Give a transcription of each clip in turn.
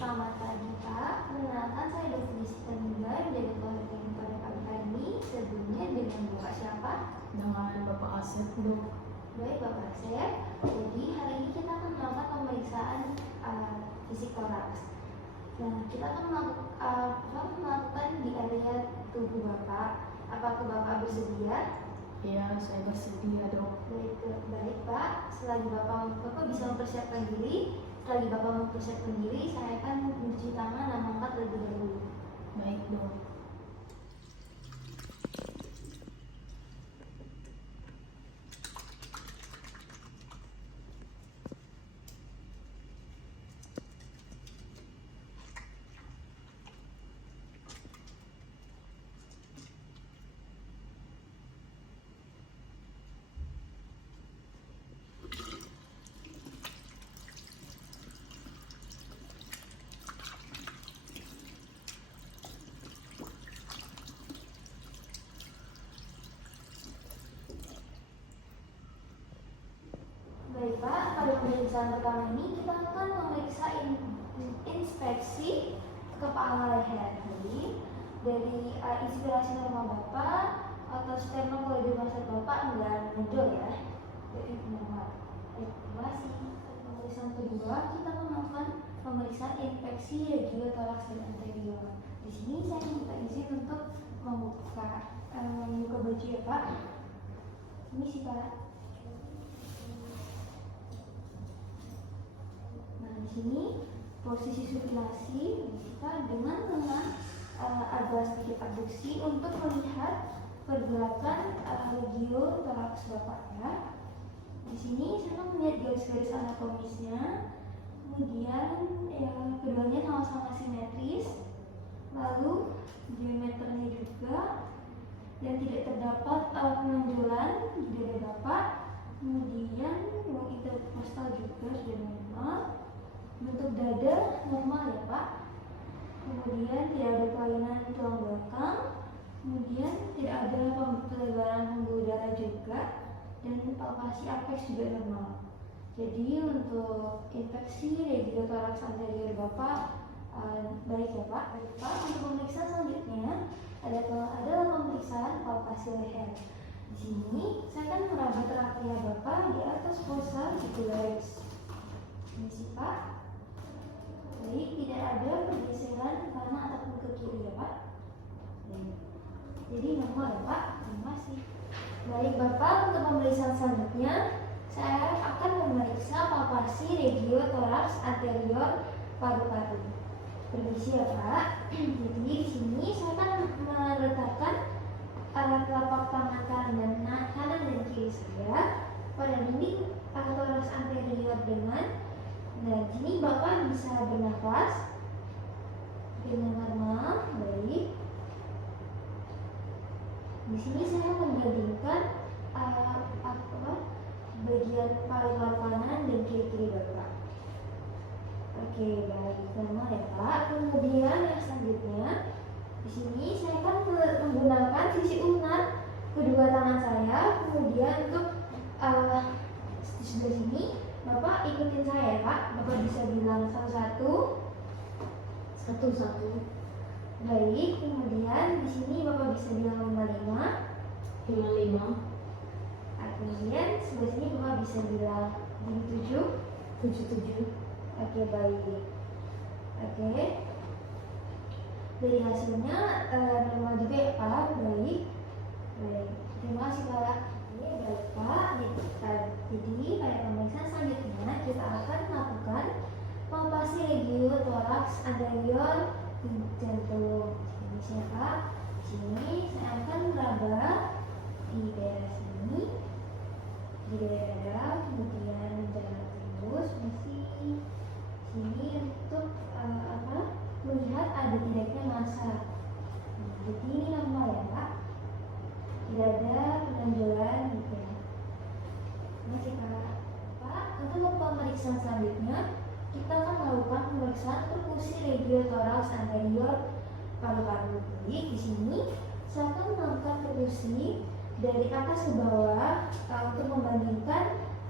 Selamat pagi Pak, perkenalkan saya Dr. Jessica Ninggar dari Politeknik pada pagi hari ini. Sebelumnya dengan Bapak siapa? Dengan Bapak Asep dulu. Baik Bapak Asep, jadi hari ini kita akan melakukan pemeriksaan fisik toraks. Nah, kita akan melakukan di area tubuh Bapak. Apakah Bapak bersedia? Iya, saya bersedia dok. Baik Pak, selagi Bapak bisa mempersiapkan diri. Selagi Bapak mempersiapkan diri, saya akan mencuci tangan dan angkat terlebih dahulu. Baik dok. Baik Pak, pada pemeriksaan pertama ini kita akan memeriksa inspeksi kepala leher. Jadi dari inspirasi normal Bapak atau sternocleidomastoid Bapak enggak menonjol ya. Jadi normal. Terima kasih. Pemeriksaan kedua kita akan melakukan pemeriksaan infeksi regiotoraks dan anterior. Di sini saya minta izin untuk membuka baju ya Pak. Ini sih Pak. Di sini posisi supinasi kita dengan agak sedikit abduksi untuk melihat pergerakan regiotoraks Bapak ya. Di sini saya melihat garis-garis anatomisnya, kemudian ya, keduanya sama-sama simetris, lalu diameternya juga, dan tidak terdapat penonjolan di dada Bapak. Kemudian ruang interkostal juga sudah normal. Bentuk dada normal ya Pak. Kemudian tidak ada kelainan tulang belakang. Kemudian tidak ada pelebaran pembuluh darah juga. Dan palpasi apeks juga normal. Jadi untuk infeksi regiotoraks anterior Bapak baik ya Pak. Baik Pak, untuk pemeriksaan selanjutnya adalah pemeriksaan palpasi leher. Di sini saya akan meraba trachea Bapak di atas fossa articularis. Ini sih Pak. Baik, tidak ada pergeseran ke kanan ataupun ke kiri ya Pak. Jadi normal ya Pak. Terima kasih. Baik Bapak, untuk pemeriksaan selanjutnya saya akan memeriksa palpasi regiotoraks anterior paru-paru. Permisi ya Pak. Jadi di sini saya akan meletakkan telapak tangan kanan dan kiri saya pada dinding toraks anterior dengan. Nah, di sini Bapak bisa bernafas dengan normal, baik. Di sini saya membandingkan bagian paru-paru kanan dan kiri Bapak. Oke, baik, normal ya Pak. Kemudian yang selanjutnya, di sini saya akan menggunakan sisi ulnar kedua tangan saya. Kemudian untuk di sebelah sini Bapak ikutin saya ya Pak. Bapak bisa bilang satu-satu. Baik, kemudian di sini Bapak bisa bilang 55. Kemudian sebelah sini Bapak bisa bilang 77. Oke, baik. Oke. Dari hasilnya normal juga ya Pak. Baik. Terima kasih Pak. Baik Pak. Jadi pada pemeriksaan selanjutnya kita akan melakukan palpasi regiotoraks anterior jantung. Ini siapa? Di sini saya akan meraba di daerah sini, di daerah dada, kemudian jalan terus masih sini untuk melihat ada tidaknya massa. Jadi ini normal ya Pak. Tidak ada penonjolan gitu ya. Masih Pak, untuk pemeriksaan selanjutnya kita akan melakukan pemeriksaan perkusi regiotoraks anterior paru-paru. Di sini saya akan melakukan perkusi dari atas ke bawah untuk membandingkan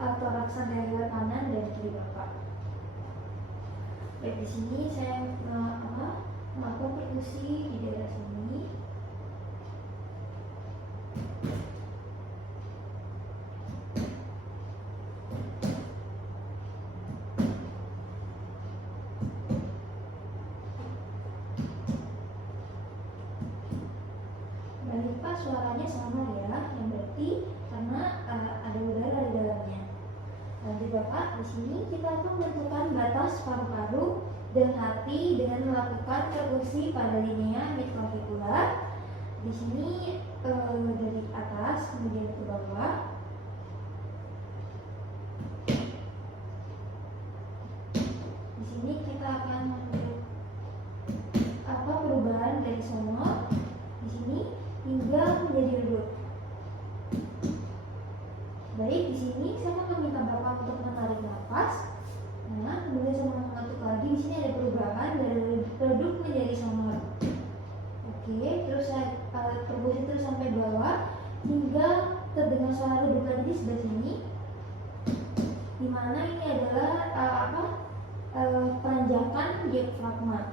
toraks anterior kanan dan kiri Bapak. Baik, di sini saya melakukan perkusi di daerah sini. Baik Pak, suaranya sama ya, yang berarti karena ada udara di dalamnya. Lanjut Bapak, di sini kita akan menentukan batas paru-paru dan hati dengan melakukan perkusi pada linea midclavicular. Di sini dari atas kemudian ke bawah. Di sini kita akan menunjuk perubahan dari sonor di sini hingga menjadi redup. Baik, di sini saya akan meminta Bapak untuk menarik nafas. Nah, kemudian saya mengetuk lagi. Di sini ada perubahan dari redup menjadi sonor. Oke, terus saya perkusi terus sampai bawah hingga terdengar suara redup lagi di sebelah sini. Dimana ini adalah panjakan diafragma.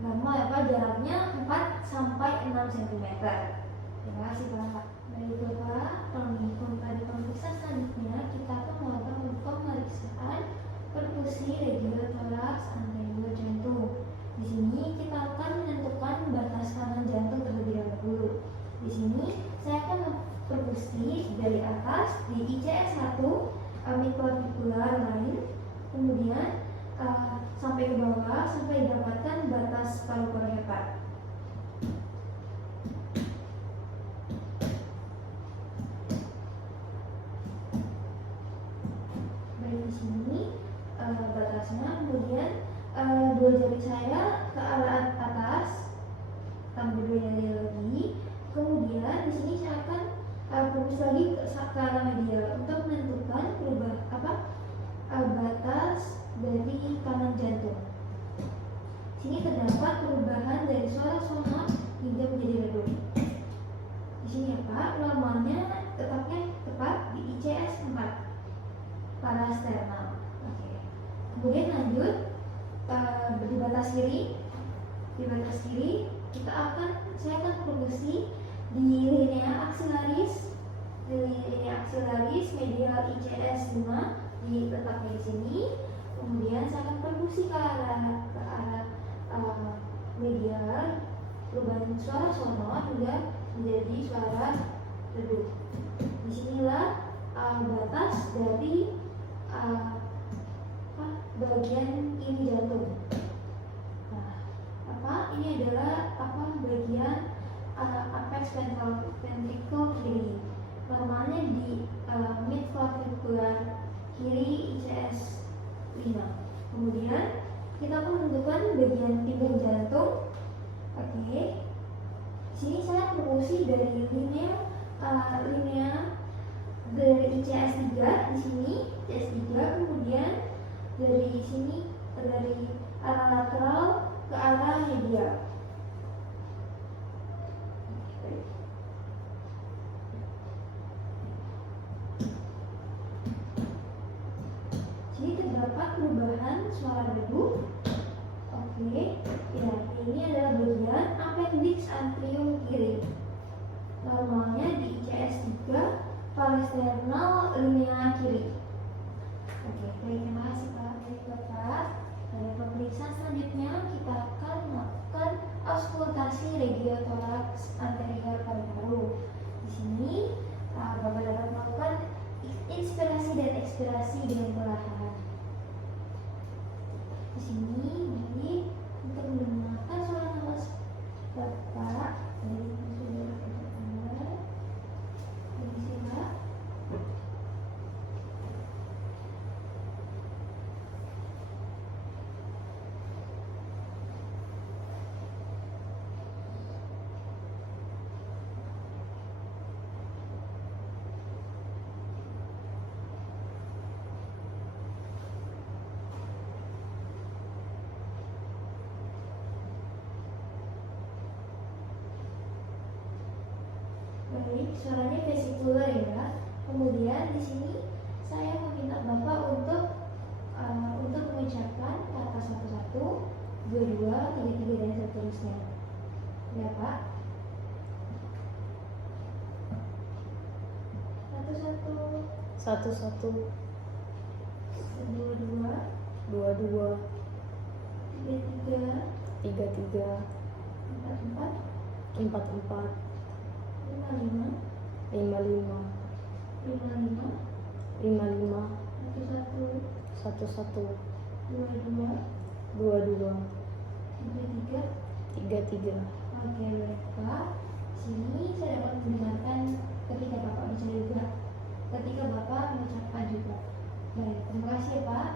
Normal ya Pak, jaraknya 4 sampai 6 cm. Terima kasih Pak. Baik Bapak, pada pemeriksaan selanjutnya kita akan melakukan pemeriksaan perkusi radial toraks anterior jantung. Di sini kita akan menentukan batas kanan jantung terlebih dahulu. Di sini saya akan perkusi dari atas di ICS 1 midclavicular line, kemudian sampai ke bawah sampai didapatkan batas paru-paru hepat. Baik, di sini batasnya, kemudian dua jari saya ke arah atas tambah dua jari lagi, kemudian di sini saya akan fokus lagi ke arah medial untuk menentukan batas dari kanan jantung. Sini terdapat perubahan dari suara sonor hingga menjadi redup. Di sini ya Pak, normalnya tetapnya tepat di ICS 4 parasternal. Oke. Kemudian lanjut di batas kiri. Di batas kiri saya akan perkusi di linea axillaris. Di linea axillaris medial ICS 5 diletakkan di sini. Kemudian saya akan perkusi ke arah medial, perubahan suara sonor hingga menjadi suara redup. Disinilah batas dari bagian ini jantung. Nah, ini adalah bagian apex ventricle kiri. Normalnya di midclavicular kiri ICS 5. Kemudian kita akan menentukan bagian pinggang jantung. Oke. Sini saya perkusi dari linea dari ICS 3 di sini, ICS 3, kemudian dari sini dari arah lateral ke arah medial. Sini terdapat perubahan suara redup. Oke, ya, ini adalah bagian appendix anterior kiri. Normalnya di ICS 3 parasternal linea kiri. Oke, baik, terima kasih Pak. Baik Bapak, pada pemeriksaan selanjutnya kita akan melakukan auskultasi radial toraks anterior paru-paru. Di sini Bapak dapat melakukan inspirasi dan ekspirasi dengan perlahan. Di sini untuk mendengarkan suara nafas Bapak dari sudut kanan. Permisi Pak. Baik, suaranya vesikular ya. Kemudian di sini saya meminta Bapak untuk mengucapkan kata satu-satu. dua-dua, tiga-tiga, dan seterusnya. Ya Pak? Satu-satu, Satu-satu, dua-dua, dua-dua, tiga-tiga, tiga-tiga, empat-empat, empat-empat, lima-lima, lima-lima, lima-lima, lima-lima, satu-satu, satu-satu, dua-dua, dua-dua, tiga-tiga. tiga-tiga. Oke, baik Pak. Sini saya dapat mendengarkan ketika Bapak bicara juga, ketika Bapak mengucapkan juga. Baik, terima kasih ya Pak.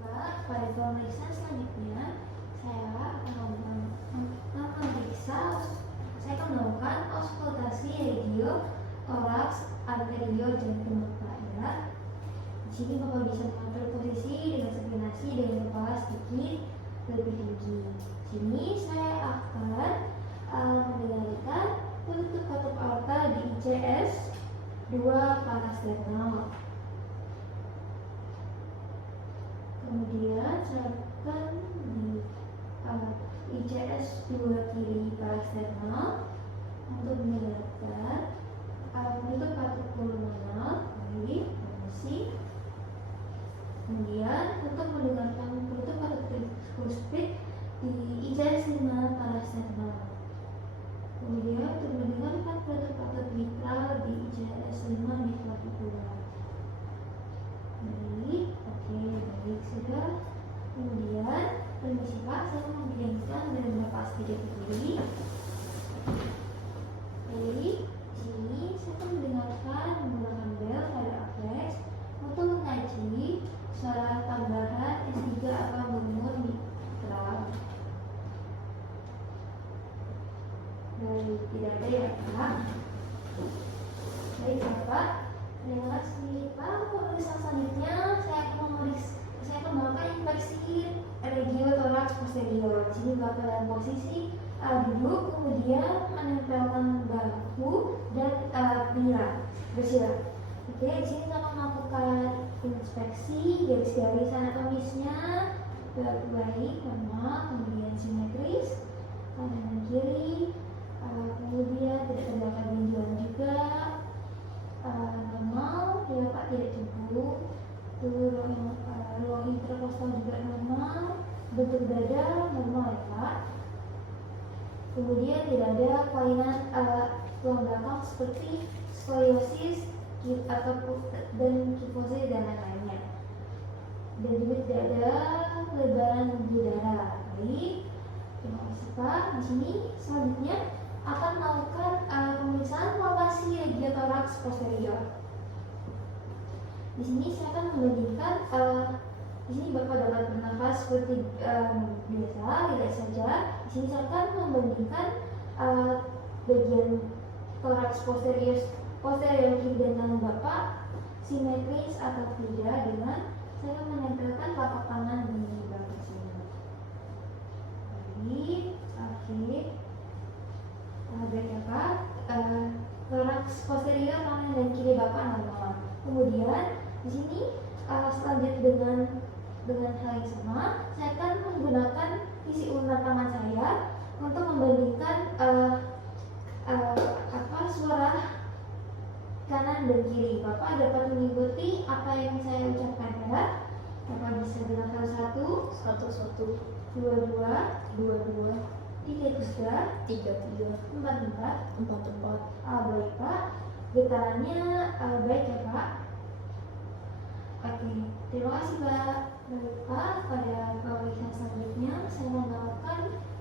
Pak, pada pemeriksaan selanjutnya saya akan melakukan auskultasi radio, toraks, arteriol, jantung Bapak ya. Di sini Bapak bisa mengatur posisi dengan seklinasi dengan kepala sedikit lebih tinggi. Sini saya akan mendengarkan penutup katup aorta di ICS 2 parasternal. Kemudian saya akan di ICS 2 kiri parasternal untuk mendengarkan penutup katup pulmonal di posisi. Kemudian untuk mendengarkan penutup katup tricuspid di ICS 5 parasternal. Kemudian untuk mendengarkan penutup katup mitral di ICS 5 midclavicular. Baik, oke, baik sudah. Kemudian permisi Pak, saya membimbingkan dan Bapak sedikit kiri. Baik, sini saya akan mendengarkan menggunakan bel pada aplex untuk mengaji suara tambahan S3 atau murmur mitral. Baik, tidak ada ya Pak. Baik Bapak, terima kasih Pak. Pemeriksaan selanjutnya saya akan melakukan infeksi regiotoraks posterior. Di sini Bapak dalam posisi duduk, kemudian menempelkan bahu dan bersila. Oke, di sini saya akan melakukan inspeksi garis-garis anatomisnya baik, normal, kemudian simetris, kanan dan kiri, kemudian tidak terdapat benjolan juga, normal, Bapak tidak cemburu, ruang interkostal juga normal, bentuk dada normal ya Pak. Kemudian tidak ada kelainan tulang belakang seperti skoliosis dan kifosis dan lain-lainnya. Dan juga tidak ada pelebaran di darah. Baik, terima kasih Pak. Di sini selanjutnya akan melakukan pemeriksaan palpasi regiotoraks posterior. Di sini saya akan membandingkan. Di sini Bapak dapat bernafas seperti biasa, tidak saja. Di sini saya akan membandingkan bagian toraks posterior kiri dan kanan Bapak simetris atau tidak dengan saya akan menempelkan telapak tangan di belakang sini. Baik, oke. Baik ya Pak. Toraks posterior kanan dan kiri Bapak normal. Kemudian di sini selanjutnya dengan hal yang sama, saya akan menggunakan isi ulnar tangan saya untuk membandingkan suara kanan dan kiri. Bapak dapat mengikuti apa yang saya ucapkan ya. Bapak bisa bilang satu, Satu-satu, dua-dua, dua-dua, tiga-tiga, tiga-tiga, empat-empat. empat-empat. Baik Pak, getarannya baik ya Pak. Oke, terima kasih Pak. Baik Pak, pada pemeriksaan selanjutnya saya melakukan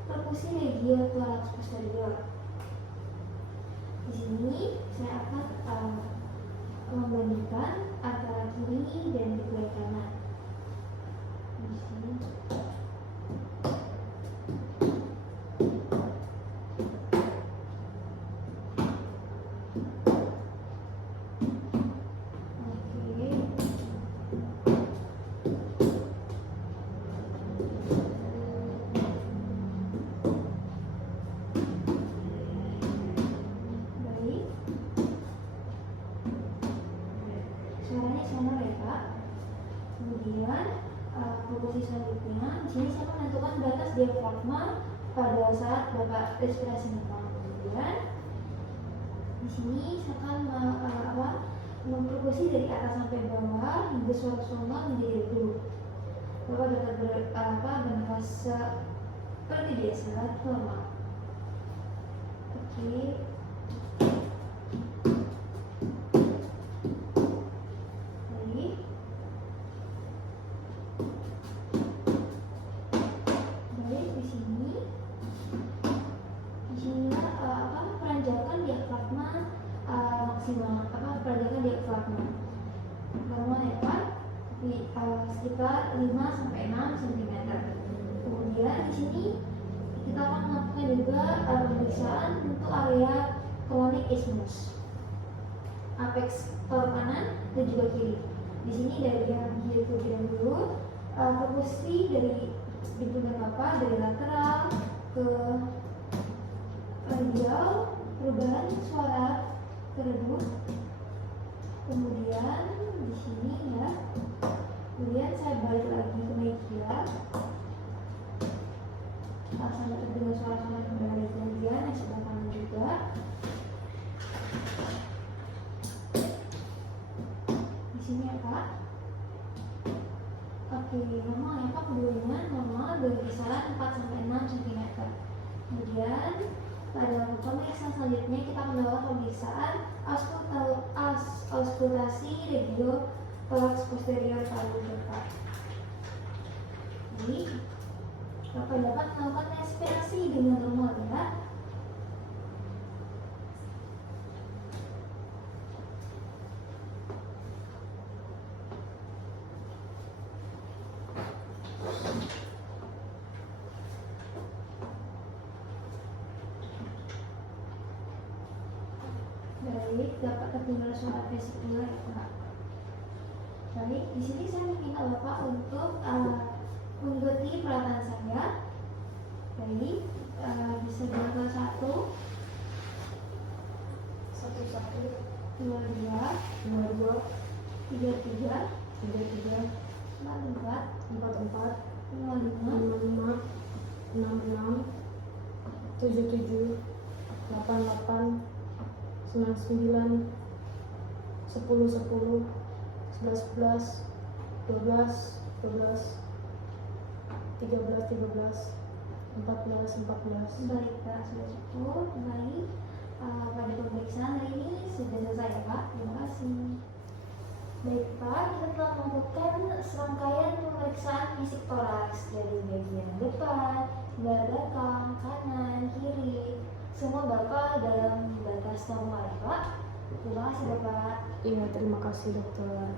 perkusi regiotoraks posterior. Di sini saya akan membandingkan antara kiri dan sebelah kanan. Di sini. Suaranya sama ya Pak. Kemudian posisi selanjutnya di sini saya menentukan batas diafragma pada saat Bapak respirasi normal. Kemudian di sini saya akan memproduksi dari atas sampai bawah hingga suara soma menjadi redup. Bapak dapat bernafas seperti biasa normal. Oke. Baik. Baik, di sinilah peranjakan diafragma maksimal, peranjakan diafragma normal ya Pak, sekitar 5 sampai 6 cm. Kemudian di sini kita akan melakukan juga pemeriksaan untuk area chronic isthmus, apex paru kanan dan juga kiri. Di sini dari yang kiri terlebih dahulu, posisi dari bintang Bapak dari lateral ke radial, perubahan suara teredup. Kemudian di sini ya. Kemudian saya balik lagi ke meja. Sampai terdengar suara-suara kembali kemudian yang sebelah kanan juga. Di sini ya Pak. Oke, normal ya Pak, keduanya normal dari kisaran 4 sampai 6 cm. Kemudian pada pemeriksaan selanjutnya kita melakukan pemeriksaan auskultasi radio thorax posterior paru Bapak. Jadi Bapak dapat melakukan respirasi dengan normal ya. Baik, dapat terdengar suara vesicular ya Pak. Baik, di sini saya meminta Bapak untuk mengikuti peralatan saya. Baik, bisa dilakukan 1, 2, 2, 3, 3, 4, 4, 5, 5, 6, 7, 7, 8, 8, 9, 9, 10, 10, 11, 11, 12, 12, 13, 13, 14, 14. Baik Pak, sudah cukup. Baik, pada pemeriksaan hari ini sudah selesai ya Pak. Terima kasih. Baik Pak, kita telah melakukan serangkaian pemeriksaan fisik toraks dari bagian depan, sebelah belakang, kanan, kiri. Semua Bapak dalam batas normal ya Pak. Terima kasih Bapak. Iya, terima kasih dokter.